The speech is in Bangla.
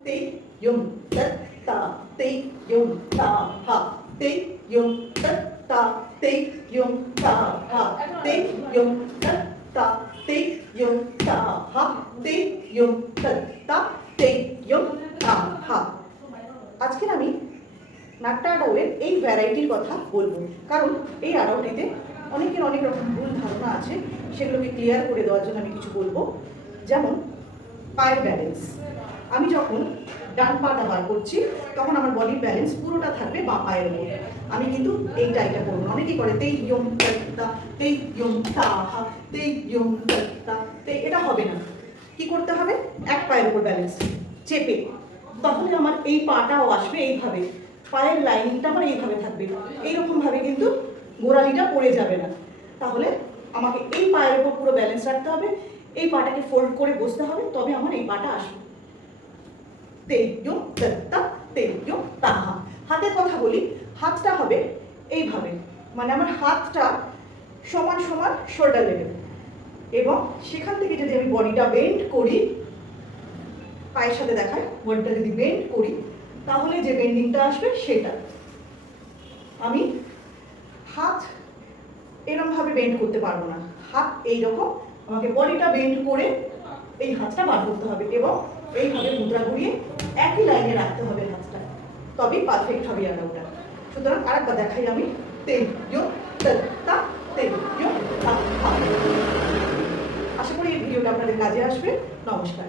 Ti dùng tất ta ti dùng ta ha ti dùng tất ta ti dùng ta ha ti dùng tất ta ti dùng ta ha ti dùng tất ta ti dùng ta ha আজকে আমি নাট্য আডাউয়ের এই ভ্যারাইটির কথা বলবো, কারণ এই আডাউটিতে অনেকের অনেক রকম ভুল ধারণা আছে, সেগুলোকে ক্লিয়ার করে দেওয়ার জন্য আমি কিছু বলবো। যেমন পায়ের ব্যালেন্স, আমি যখন ডান পাটা বার করছি তখন আমার বডির ব্যালেন্স পুরোটা থাকবে বাঁ পায়ের উপর। আমি কিন্তু এটা করবো না। অনেকেই করে তেই ইয়ম তা তেই ইয়ম তা হা তেই ইয়ম তা তে, এটা হবে না। কি করতে হবে? এক পায়ের উপর ব্যালেন্স চেপে, তাহলে আমার এই পাটাও আসবে এইভাবে, পায়ের লাইনটা আমার এইভাবে থাকবে, এইরকমভাবে কিন্তু গোড়ালিটা পড়ে যাবে না। তাহলে আমাকে এই পায়ের উপর পুরো ব্যালেন্স রাখতে হবে, এই পাটাকে ফোল্ড করে বসতে হবে, তবে আমার এই পাটা আসবে। হাতের কথা বলি, হাতটা হবে এইভাবে, মানে আমার হাতটা সমান সমান শোল্ডার লেভেল, এবং সেখান থেকে যদি আমি বডিটা বেন্ড করি, পায়ের সাথে দেখায়, বডিটা যদি বেন্ড করি তাহলে যে বেন্ডিংটা আসবে সেটা। আমি হাত এরকমভাবে বেন্ড করতে পারবো না, হাত এইরকম, আমাকে বডিটা বেন্ড করে এই হাতটা বার করতে হবে এবং এইভাবে মুদ্রা ঘুরিয়ে একই লাইনে রাখতে হবে হাতটা, তবেই পারফেক্ট হবে আডাউটা। সুতরাং আরেকবার দেখাই আমি, আশা করি এই ভিডিওটা আপনাদের কাজে আসবে। নমস্কার।